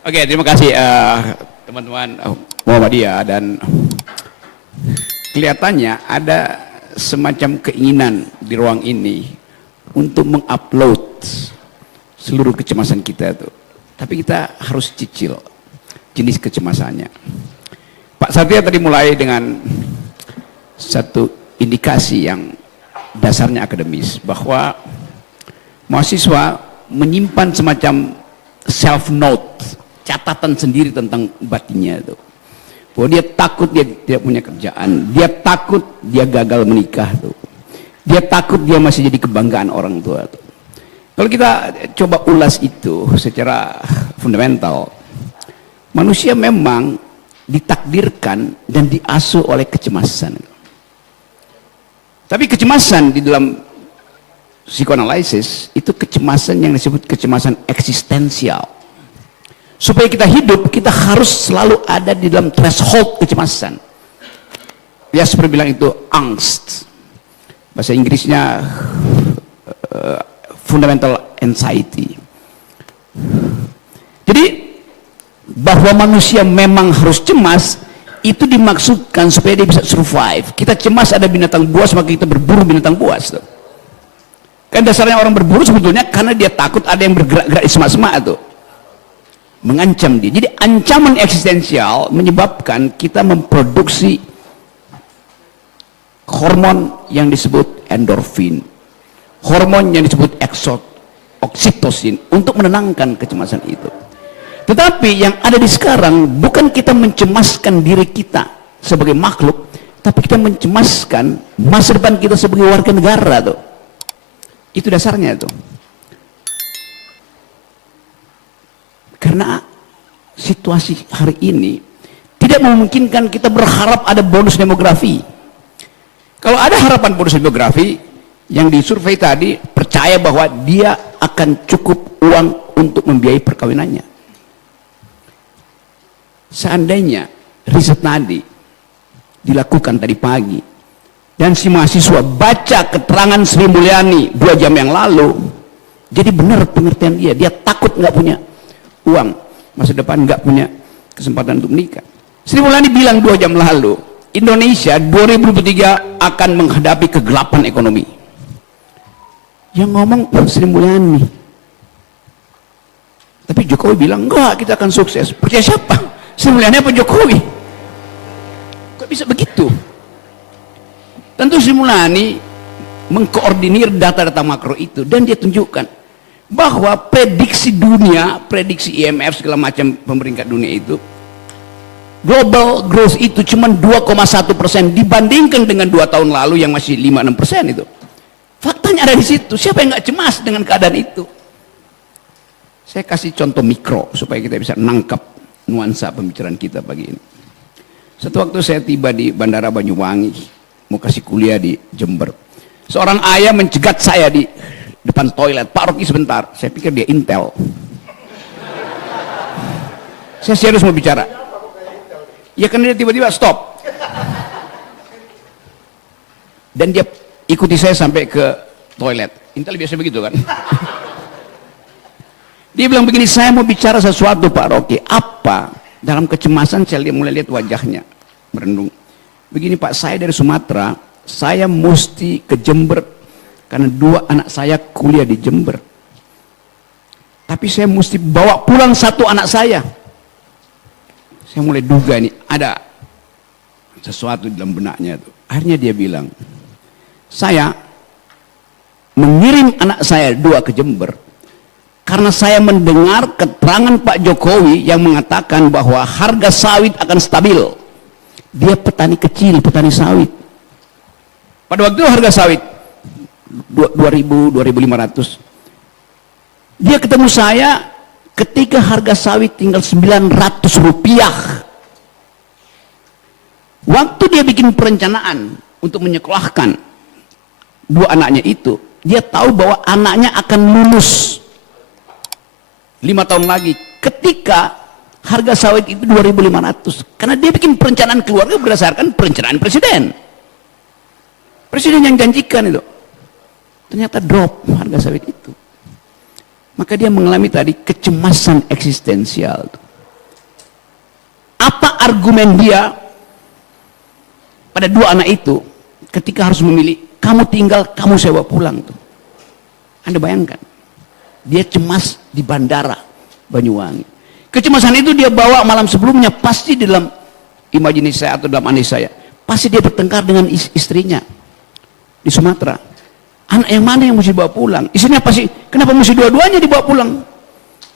Oke, terima kasih teman-teman Muhammadiyah, dan kelihatannya ada semacam keinginan di ruang ini untuk mengupload seluruh kecemasan kita itu. Tapi kita harus cicil jenis kecemasannya. Pak Satria tadi mulai dengan satu indikasi yang dasarnya akademis, bahwa mahasiswa menyimpan semacam self note, catatan sendiri tentang batinnya itu. Bahwa dia takut dia tidak punya kerjaan, dia takut dia gagal menikah tuh. Dia takut dia masih jadi kebanggaan orang tua tuh. Kalau kita coba ulas itu secara fundamental, manusia memang ditakdirkan dan diasuh oleh kecemasan. Tapi kecemasan di dalam psikoanalisis itu kecemasan yang disebut kecemasan eksistensial. Supaya kita hidup, kita harus selalu ada di dalam threshold kecemasan. Jasper bilang itu angst. Bahasa Inggrisnya fundamental anxiety. Jadi bahwa manusia memang harus cemas itu dimaksudkan supaya dia bisa survive. Kita cemas ada binatang buas, maka kita berburu binatang buas tuh. Kan dasarnya orang berburu sebetulnya karena dia takut ada yang bergerak-gerak di semak-semak itu, mengancam dia. Jadi ancaman eksistensial menyebabkan kita memproduksi hormon yang disebut endorfin, hormon yang disebut oksitosin untuk menenangkan kecemasan itu. Tetapi yang ada di sekarang bukan kita mencemaskan diri kita sebagai makhluk, tapi kita mencemaskan masa depan kita sebagai warga negara tuh. Itu dasarnya tuh. Karena situasi hari ini tidak memungkinkan kita berharap ada bonus demografi. Kalau ada harapan bonus demografi, yang disurvei tadi percaya bahwa dia akan cukup uang untuk membiayai perkawinannya. Seandainya riset tadi dilakukan tadi pagi dan si mahasiswa baca keterangan Sri Mulyani 2 jam yang lalu, jadi benar pengertian dia takut nggak punya uang masa depan, nggak punya kesempatan untuk menikah. Sri Mulyani bilang 2 jam lalu, Indonesia 2023 akan menghadapi kegelapan ekonomi. Yang ngomong Sri Mulyani, tapi Jokowi bilang enggak, kita akan sukses. Percaya siapa? Sri Mulyani apa Jokowi? Kok bisa begitu? Tentu Sri Mulyani mengkoordinir data-data makro itu, dan dia tunjukkan bahwa prediksi dunia, prediksi IMF segala macam pemeringkat dunia itu, global growth itu cuma 2,1% dibandingkan dengan 2 tahun lalu yang masih 5-6% itu. Faktanya ada di situ. Siapa yang nggak cemas dengan keadaan itu? Saya kasih contoh mikro supaya kita bisa nangkap nuansa pembicaraan kita pagi ini. Satu waktu saya tiba di Bandara Banyuwangi, mau kasih kuliah di Jember. Seorang ayah mencegat saya di depan toilet. Pak Rocky sebentar. Saya pikir dia intel. Saya serius mau bicara. Ya kan dia tiba-tiba stop. Dan dia ikuti saya sampai ke toilet. Intel biasa begitu kan. Dia bilang begini, saya mau bicara sesuatu Pak Rocky. Apa? Dalam kecemasan saya mulai lihat wajahnya merendung. Begini Pak, saya dari Sumatera, saya mesti ke Jember karena 2 anak saya kuliah di Jember. Tapi saya mesti bawa pulang 1 anak saya. Saya mulai duga ini ada sesuatu di dalam benaknya itu. Akhirnya dia bilang, saya mengirim anak saya 2 ke Jember karena saya mendengar keterangan Pak Jokowi yang mengatakan bahwa harga sawit akan stabil. Dia petani kecil, petani sawit. Pada waktu itu harga sawit 2.000, 2.500. Dia ketemu saya ketika harga sawit tinggal 900 rupiah. Waktu dia bikin perencanaan untuk menyekolahkan 2 anaknya itu, dia tahu bahwa anaknya akan lulus 5 tahun lagi ketika harga sawit itu 2.500. Karena dia bikin perencanaan keluarga berdasarkan perencanaan presiden. Presiden yang janjikan itu ternyata drop harga sawit itu. Maka dia mengalami tadi kecemasan eksistensial. argumen dia pada dua anak itu ketika harus memilih, kamu tinggal, kamu sewa pulang tuh. Anda bayangkan, dia cemas di bandara Banyuwangi. Kecemasan itu dia bawa malam sebelumnya, pasti di dalam imajinasi saya atau dalam aneh saya, pasti dia bertengkar dengan istrinya di Sumatera. Anak yang mana yang mesti dibawa pulang? Istrinya pasti, kenapa mesti dua-duanya dibawa pulang?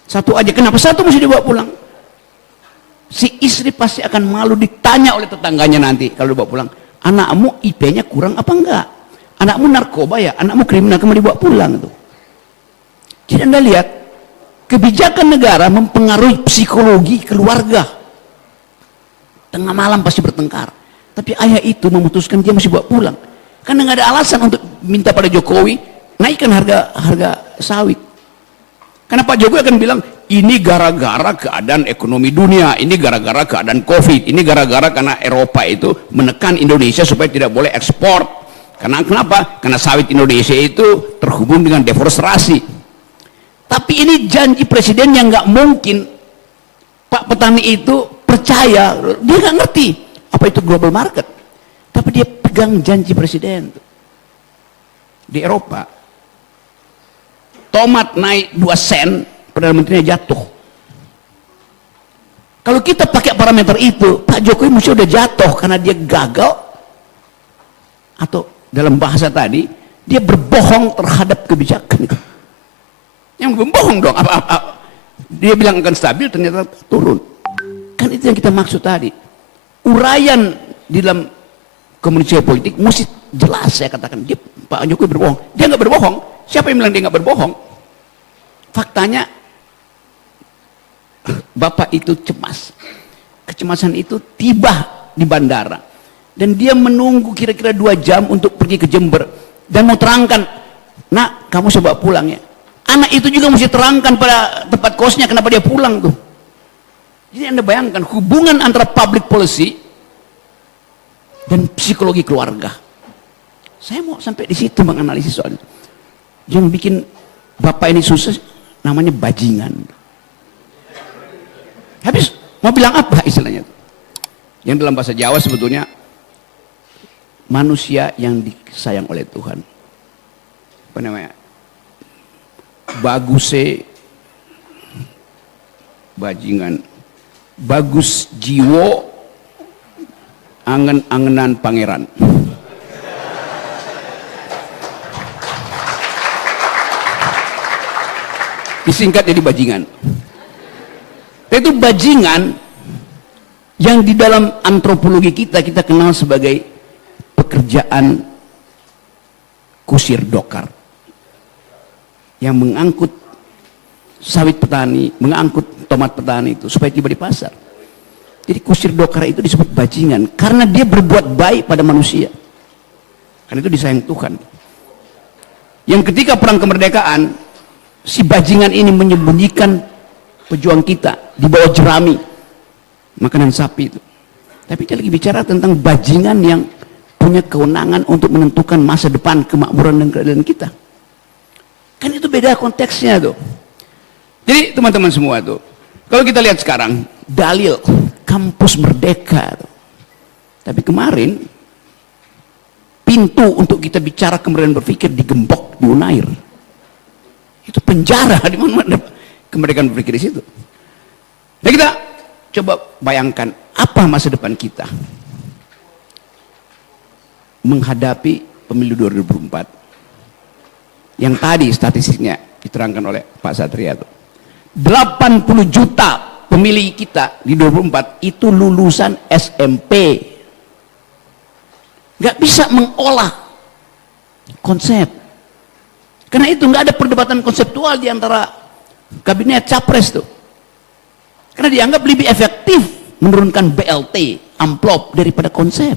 Satu aja, kenapa satu mesti dibawa pulang? Si istri pasti akan malu ditanya oleh tetangganya nanti kalau dibawa pulang. Anakmu IP-nya kurang apa enggak? Anakmu narkoba ya? Anakmu kriminal, kamu dibawa pulang tuh. Jadi Anda lihat, kebijakan negara mempengaruhi psikologi keluarga. Tengah malam pasti bertengkar. Tapi ayah itu memutuskan dia mesti bawa pulang. Karena nggak ada alasan untuk minta pada Jokowi naikkan harga sawit. Karena Pak Jokowi akan bilang, ini gara-gara keadaan ekonomi dunia, ini gara-gara keadaan COVID, ini gara-gara karena Eropa itu menekan Indonesia supaya tidak boleh ekspor. Karena kenapa? Karena sawit Indonesia itu terhubung dengan deforestasi. Tapi ini janji presiden yang nggak mungkin Pak petani itu percaya, dia nggak ngerti apa itu global market. Tapi dia pegang janji presiden. Di Eropa, tomat naik 2 sen, Perdana Menterinya jatuh. Kalau kita pakai parameter itu, Pak Jokowi mesti udah jatuh karena dia gagal, atau dalam bahasa tadi, dia berbohong terhadap kebijakan itu. Yang berbohong dong, dia bilang akan stabil, ternyata turun. Kan itu yang kita maksud tadi. Uraian di dalam komunikasi politik mesti jelas. Saya katakan, dia, Pak Jokowi berbohong. Dia nggak berbohong. Siapa yang bilang dia nggak berbohong? Faktanya Bapak itu cemas. Kecemasan itu tiba di bandara dan dia menunggu kira-kira 2 jam untuk pergi ke Jember dan mau terangkan, nak kamu saya bawa pulang ya. Anak itu juga mesti terangkan pada tempat kosnya kenapa dia pulang tuh. Jadi Anda bayangkan hubungan antara public policy dan psikologi keluarga. Saya mau sampai di situ menganalisis soal itu. Yang bikin Bapak ini susah namanya bajingan. Habis mau bilang apa istilahnya? Yang dalam bahasa Jawa sebetulnya manusia yang disayang oleh Tuhan. Apa namanya? Baguse bajingan. Bagus jiwo angen-angenan pangeran. Disingkat jadi bajingan. Itu bajingan yang di dalam antropologi kita kenal sebagai pekerjaan kusir dokar yang mengangkut sawit petani, mengangkut tomat petani itu supaya tiba di pasar. Jadi kusir dokar itu disebut bajingan karena dia berbuat baik pada manusia. Karena itu disayang Tuhan. Yang ketika perang kemerdekaan, si bajingan ini menyembunyikan pejuang kita di bawah jerami makanan sapi itu. Tapi dia lagi bicara tentang bajingan yang punya kewenangan untuk menentukan masa depan, kemakmuran dan keadilan kita. Kan itu beda konteksnya tuh. Jadi teman-teman semua tuh, kalau kita lihat sekarang dalil kampus merdeka tuh. Tapi kemarin pintu untuk kita bicara kemerdekaan berpikir digembok di Unair. Itu penjara di mana-mana kemerdekaan berpikir di situ. Dan kita coba bayangkan apa masa depan kita menghadapi pemilu 2024 yang tadi statistiknya diterangkan oleh Pak Satria itu 80 juta pemilih kita di 2024 itu lulusan SMP, nggak bisa mengolah konsep. Karena itu nggak ada perdebatan konseptual di antara kabinet capres tuh. Karena dianggap lebih efektif menurunkan BLT, amplop daripada konsep.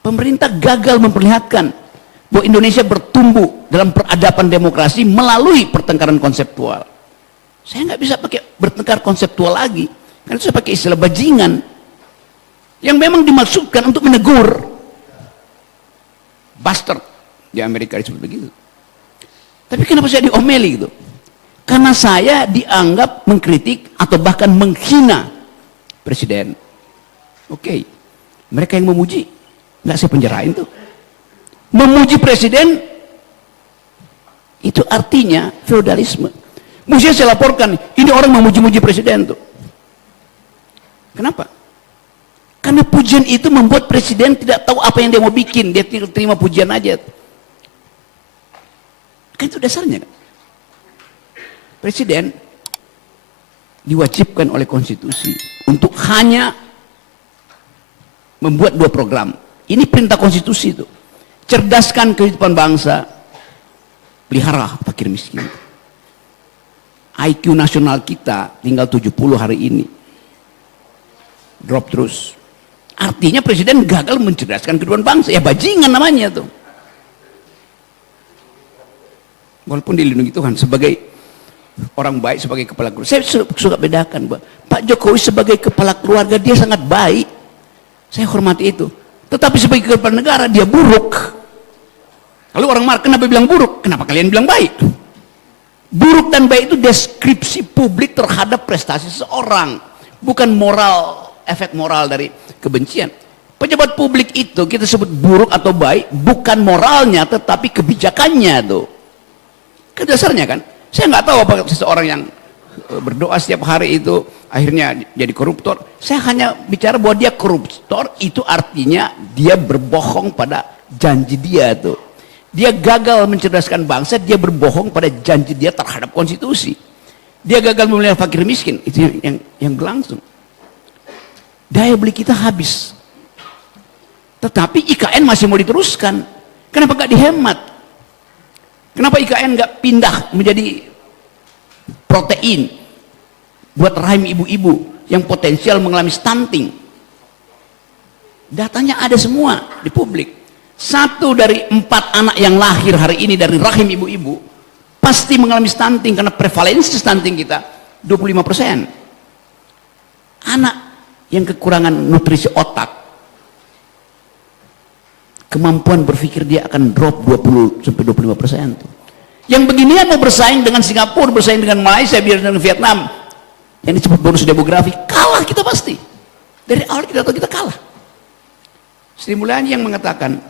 Pemerintah gagal memperlihatkan bahwa Indonesia bertumbuh dalam peradaban demokrasi melalui pertengkaran konseptual. Saya nggak bisa pakai bertengkar konseptual lagi, karena saya pakai istilah bajingan yang memang dimaksudkan untuk menegur. Bastard di Amerika disebut begitu. Tapi kenapa saya diomeli gitu? Karena saya dianggap mengkritik atau bahkan menghina presiden. Oke. Mereka yang memuji, nggak saya penjarain tuh. Memuji presiden, itu artinya feodalisme. Mestinya saya laporkan, ini orang memuji-muji presiden tuh. Kenapa? Karena pujian itu membuat presiden tidak tahu apa yang dia mau bikin, dia terima pujian aja. Kan itu dasarnya kan? Presiden diwajibkan oleh konstitusi untuk hanya membuat 2 program. Ini perintah konstitusi itu. Cerdaskan kehidupan bangsa, pelihara fakir miskin. IQ nasional kita tinggal 70 hari ini. Drop terus. Artinya presiden gagal mencerdaskan kehidupan bangsa. Ya bajingan namanya tuh. Walaupun dilindungi Tuhan sebagai orang baik, sebagai kepala keluarga. Saya suka bedakan, Pak Jokowi sebagai kepala keluarga dia sangat baik. Saya hormati itu. Tetapi sebagai kepala negara dia buruk. Lalu orang marah, kenapa bilang buruk? Kenapa kalian bilang baik? Buruk dan baik itu deskripsi publik terhadap prestasi seseorang. Bukan moral, efek moral dari kebencian. Pejabat publik itu kita sebut buruk atau baik, bukan moralnya tetapi kebijakannya tuh. Kan dasarnya kan? Saya nggak tahu apa seseorang yang berdoa setiap hari itu akhirnya jadi koruptor. Saya hanya bicara bahwa dia koruptor, itu artinya dia berbohong pada janji dia tuh. Dia gagal mencerdaskan bangsa, dia berbohong pada janji dia terhadap konstitusi. Dia gagal memelihara fakir miskin, itu yang berlangsung. Daya beli kita habis. Tetapi IKN masih mau diteruskan. Kenapa nggak dihemat? Kenapa IKN nggak pindah menjadi protein buat rahim ibu-ibu yang potensial mengalami stunting? Datanya ada semua di publik. 1 dari 4 anak yang lahir hari ini dari rahim ibu-ibu pasti mengalami stunting karena prevalensi stunting kita 25%. Anak yang kekurangan nutrisi otak, kemampuan berpikir dia akan drop 20-25%. Yang beginian mau bersaing dengan Singapura, bersaing dengan Malaysia, biar dengan Vietnam, yang disebut bonus demografi, kalah kita pasti. Dari awal kita tahu kita kalah. Sri Mulyani yang mengatakan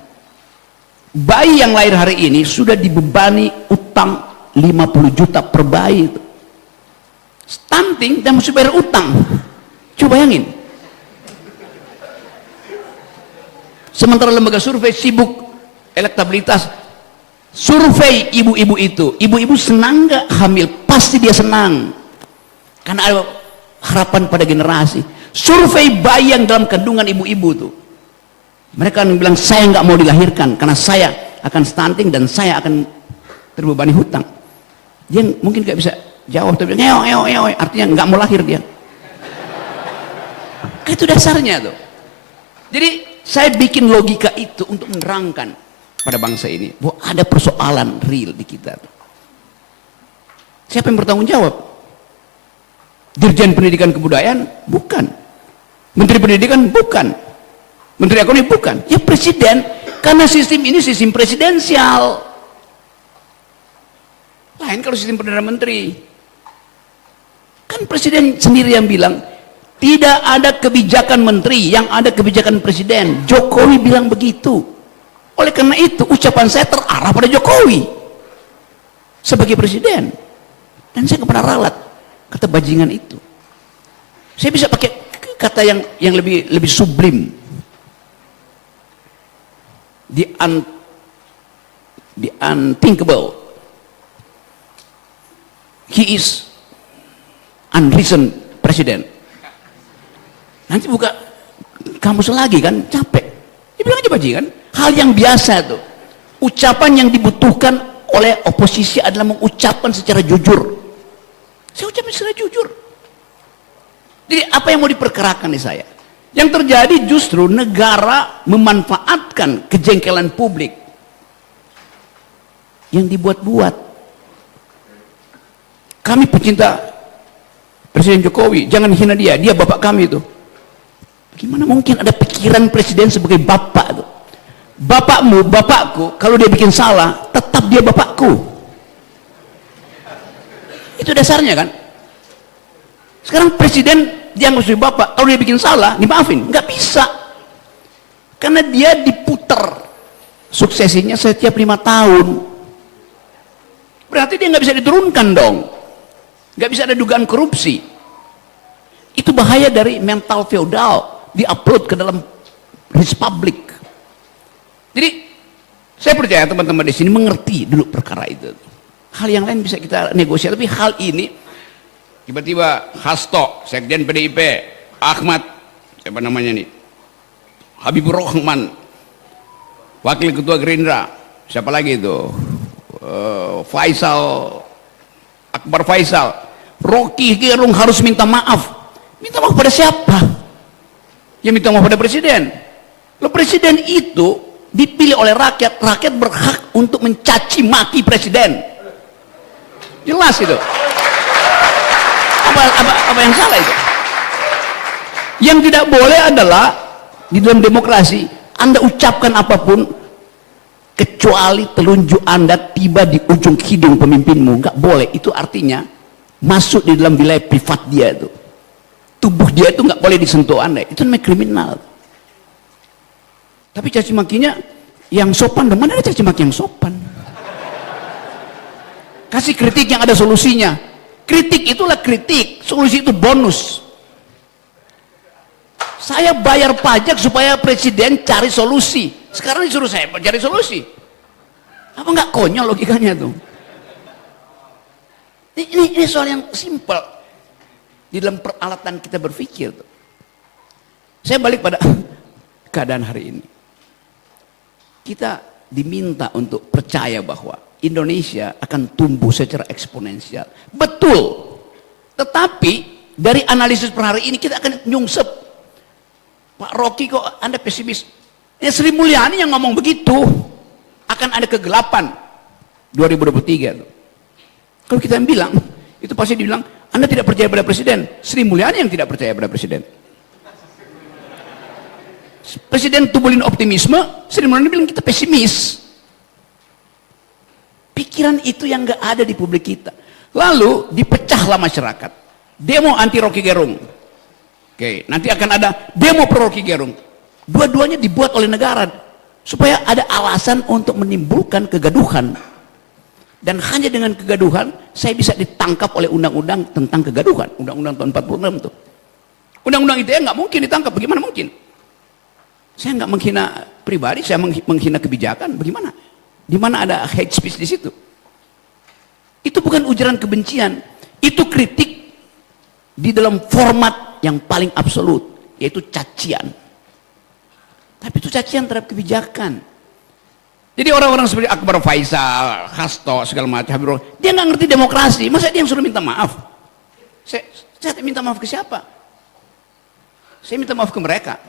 bayi yang lahir hari ini sudah dibebani utang 50 juta per bayi. Stunting dan mesti bayar utang. Coba bayangin. Sementara lembaga survei sibuk elektabilitas, survei ibu-ibu itu, ibu-ibu senang nggak hamil? Pasti dia senang, karena ada harapan pada generasi. Survei bayi yang dalam kandungan ibu-ibu tuh, mereka akan bilang saya nggak mau dilahirkan karena saya akan stunting dan saya akan terbebani hutang. Dia mungkin nggak bisa jawab, tapi artinya nggak mau lahir dia. Itu dasarnya tuh. Jadi saya bikin logika itu untuk menerangkan pada bangsa ini bahwa ada persoalan real di kita. Siapa yang bertanggung jawab? Dirjen Pendidikan Kebudayaan? Bukan. Menteri Pendidikan? Bukan. Menteri Ekonomi? Bukan. Ya presiden, karena sistem ini sistem presidensial. Lain kalau sistem Perdana Menteri. Kan presiden sendiri yang bilang tidak ada kebijakan menteri, yang ada kebijakan presiden. Jokowi bilang begitu. Oleh karena itu ucapan saya terarah pada Jokowi sebagai presiden, dan saya kepada ralat kata bajingan itu. Saya bisa pakai kata yang lebih sublim. The unthinkable. He is unreasoned president. Nanti buka kamus lagi kan, capek. Dia bilang aja bajingan. Hal yang biasa tuh. Ucapan yang dibutuhkan oleh oposisi adalah mengucapkan secara jujur. Saya ucapkan secara jujur. Jadi apa yang mau diperkerakan di saya? Yang terjadi justru negara memanfaatkan kejengkelan publik yang dibuat-buat. Kami pecinta Presiden Jokowi, jangan hina dia, dia bapak kami itu. Gimana mungkin ada pikiran presiden sebagai bapak itu? Bapakmu, bapakku, kalau dia bikin salah, tetap dia bapakku. Itu dasarnya kan? Sekarang presiden dia nggak sebagai bapak. Kalau dia bikin salah, dimaafin. Nggak bisa. Karena dia diputer suksesinya setiap 5 tahun. Berarti dia nggak bisa diturunkan dong. Nggak bisa ada dugaan korupsi. Itu bahaya dari mental feodal diupload ke dalam republik. Jadi saya percaya teman-teman di sini mengerti dulu perkara itu. Hal yang lain bisa kita negosiasi, tapi hal ini tiba-tiba Hasto, Sekjen PDIP, Ahmad, siapa namanya nih, Habibur Rahman, Wakil Ketua Gerindra, siapa lagi itu, Faisal, Akbar Faisal, Rocky Gerung harus minta maaf. Minta maaf pada siapa? Ya minta maaf pada presiden. Lo presiden itu dipilih oleh rakyat, rakyat berhak untuk mencaci maki presiden. Jelas itu. Apa yang salah itu? Yang tidak boleh adalah di dalam demokrasi Anda ucapkan apapun kecuali telunjuk Anda tiba di ujung hidung pemimpinmu. Nggak boleh. Itu artinya masuk di dalam wilayah privat dia itu. Tubuh dia itu nggak boleh disentuh Anda. Itu namanya kriminal. Tapi caci makinya yang sopan, mana ada caci maki yang sopan? Kasih kritik yang ada solusinya. Kritik itulah kritik, solusi itu bonus. Saya bayar pajak supaya presiden cari solusi. Sekarang disuruh saya cari solusi. Apa nggak konyol logikanya tuh? Ini soal yang simpel di dalam peralatan kita berpikir tuh. Saya balik pada keadaan hari ini. Kita diminta untuk percaya bahwa Indonesia akan tumbuh secara eksponensial. Betul. Tetapi dari analisis per hari ini kita akan nyungsep. Pak Rocky kok Anda pesimis? Ya Sri Mulyani yang ngomong begitu. Akan ada kegelapan 2023 tuh. Kalau kita bilang, itu pasti dibilang Anda tidak percaya pada presiden. Sri Mulyani yang tidak percaya pada presiden. Presiden tubulin optimisme, Sri Mulyani bilang kita pesimis. Pikiran itu yang nggak ada di publik kita. Lalu dipecahlah masyarakat. Demo anti Rocky Gerung. Oke, nanti akan ada demo pro Rocky Gerung. Dua-duanya dibuat oleh negara supaya ada alasan untuk menimbulkan kegaduhan. Dan hanya dengan kegaduhan saya bisa ditangkap oleh undang-undang tentang kegaduhan. Undang-undang tahun 46 tuh. Undang-undang ITE nggak mungkin ditangkap. Bagaimana mungkin? Saya nggak menghina pribadi, saya menghina kebijakan. Bagaimana? Di mana ada hate speech di situ? Itu bukan ujaran kebencian, itu kritik di dalam format yang paling absolut, yaitu cacian. Tapi itu cacian terhadap kebijakan. Jadi orang-orang seperti Akbar Faisal, Hasto, segala macam, dia nggak ngerti demokrasi. Masa dia yang suruh minta maaf? Saya minta maaf ke siapa? Saya minta maaf ke mereka.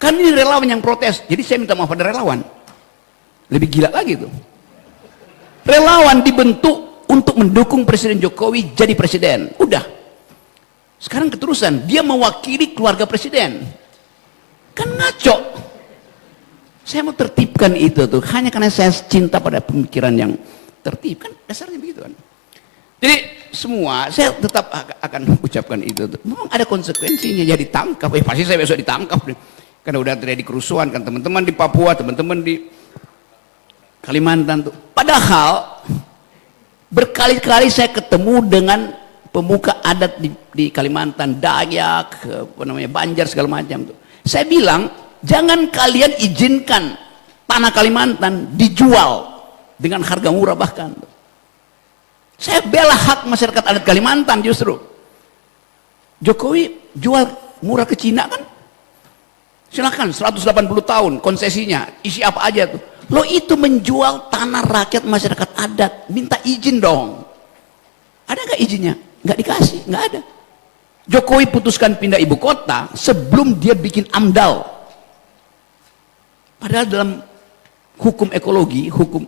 Kan ini relawan yang protes, jadi saya minta maaf pada relawan. Lebih gila lagi tuh. Relawan dibentuk untuk mendukung Presiden Jokowi jadi presiden. Udah. Sekarang keterusan, dia mewakili keluarga presiden. Kan ngaco. Saya mau tertibkan itu tuh, hanya karena saya cinta pada pemikiran yang tertib. Kan dasarnya begitu kan. Jadi semua, saya tetap akan ucapkan itu tuh. Memang ada konsekuensinya, jadi ditangkap. Pasti saya besok ditangkap. Karena udah terjadi kerusuhan kan, teman-teman di Papua, teman-teman di Kalimantan tuh. Padahal berkali-kali saya ketemu dengan pemuka adat di Kalimantan, Dayak, apa namanya, Banjar segala macam tuh. Saya bilang, jangan kalian izinkan tanah Kalimantan dijual dengan harga murah bahkan. Saya bela hak masyarakat adat Kalimantan justru. Jokowi jual murah ke Cina kan? Silakan 180 tahun konsesinya, isi apa aja tuh. Lo itu menjual tanah rakyat masyarakat adat, minta izin dong. Ada nggak izinnya? Nggak dikasih, nggak ada. Jokowi putuskan pindah ibu kota sebelum dia bikin AMDAL. Padahal dalam hukum ekologi, hukum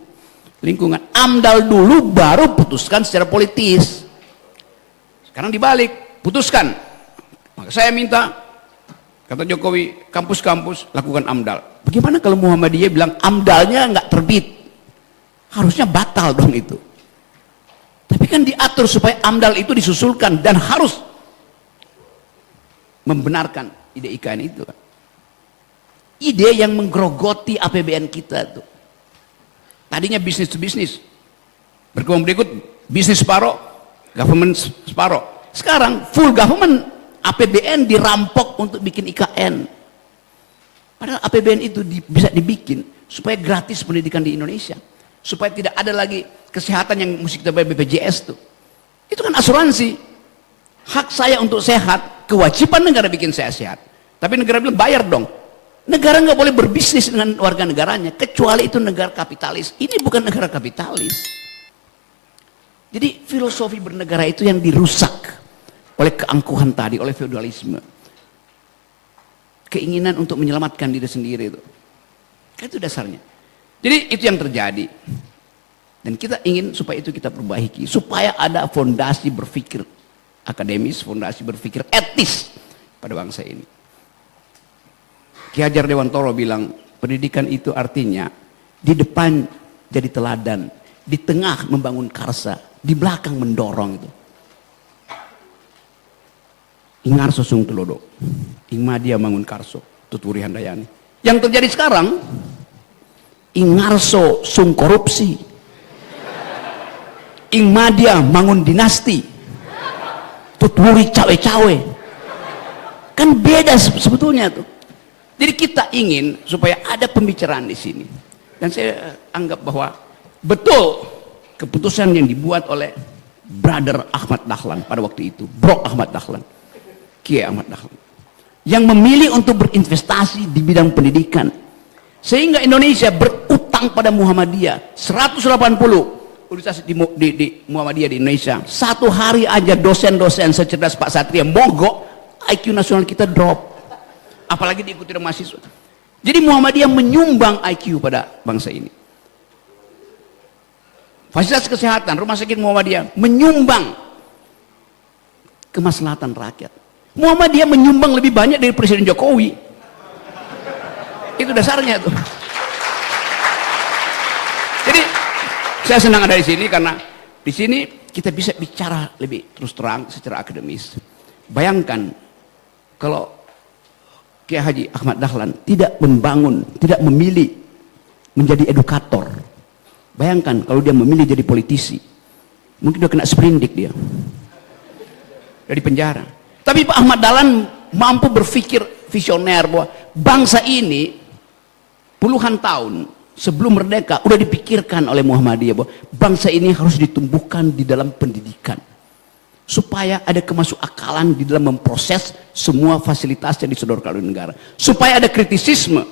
lingkungan, AMDAL dulu baru putuskan secara politis. Sekarang dibalik, putuskan. Maka saya minta, kata Jokowi, kampus-kampus lakukan AMDAL. Bagaimana kalau Muhammadiyah bilang AMDALnya nggak terbit? Harusnya batal dong itu. Tapi kan diatur supaya AMDAL itu disusulkan dan harus membenarkan ide IKN itu. Ide yang menggerogoti APBN kita tuh. Tadinya bisnis to bisnis. Berkembang berikut bisnis separoh, government separoh. Sekarang full government, APBN dirampok untuk bikin IKN. Padahal APBN itu bisa dibikin supaya gratis pendidikan di Indonesia. Supaya tidak ada lagi kesehatan yang mesti kita bayar BPJS tuh. Itu kan asuransi. Hak saya untuk sehat, kewajiban negara bikin saya sehat. Tapi negara bilang bayar dong. Negara nggak boleh berbisnis dengan warga negaranya, kecuali itu negara kapitalis. Ini bukan negara kapitalis. Jadi filosofi bernegara itu yang dirusak oleh keangkuhan tadi, oleh feodalisme. Keinginan untuk menyelamatkan diri sendiri itu. Itu dasarnya. Jadi itu yang terjadi. Dan kita ingin supaya itu kita perbaiki. Supaya ada fondasi berpikir akademis, fondasi berpikir etis pada bangsa ini. Ki Hajar Dewantoro bilang, pendidikan itu artinya di depan jadi teladan, di tengah membangun karsa, di belakang mendorong itu. Ingarso sung telodo, ingmadia mangun karso, tuturi handayani. Yang terjadi sekarang, ingarso sung korupsi, ingmadia mangun dinasti, tuturi cawe-cawe. Kan beda sebetulnya tuh. Jadi kita ingin supaya ada pembicaraan di sini. Dan saya anggap bahwa betul keputusan yang dibuat oleh Brother Ahmad Dahlan pada waktu itu, Bro Ahmad Dahlan, Kiai Ahmad Dahlan, yang memilih untuk berinvestasi di bidang pendidikan, sehingga Indonesia berutang pada Muhammadiyah 180 universitas di Muhammadiyah di Indonesia. Satu hari aja dosen-dosen secerdas Pak Satria mogok, IQ nasional kita drop. Apalagi diikuti oleh mahasiswa. Jadi Muhammadiyah menyumbang IQ pada bangsa ini. Fasilitas kesehatan, rumah sakit Muhammadiyah menyumbang kemaslahatan rakyat. Muhammadiyah menyumbang lebih banyak dari Presiden Jokowi. Itu dasarnya tuh. Jadi saya senang ada di sini karena di sini kita bisa bicara lebih terus terang secara akademis. Bayangkan kalau Kiai Haji Ahmad Dahlan tidak membangun, tidak memilih menjadi edukator. Bayangkan kalau dia memilih jadi politisi, mungkin udah kena sprindik dia dari penjara. Tapi Pak Ahmad Dahlan mampu berpikir visioner bahwa bangsa ini puluhan tahun sebelum merdeka udah dipikirkan oleh Muhammadiyah bahwa bangsa ini harus ditumbuhkan di dalam pendidikan. Supaya ada kemasukakalan di dalam memproses semua fasilitas yang disodorkan oleh negara. Supaya ada kritisisme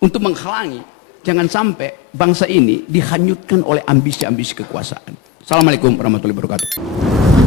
untuk menghalangi jangan sampai bangsa ini dihanyutkan oleh ambisi-ambisi kekuasaan. Assalamualaikum warahmatullahi wabarakatuh.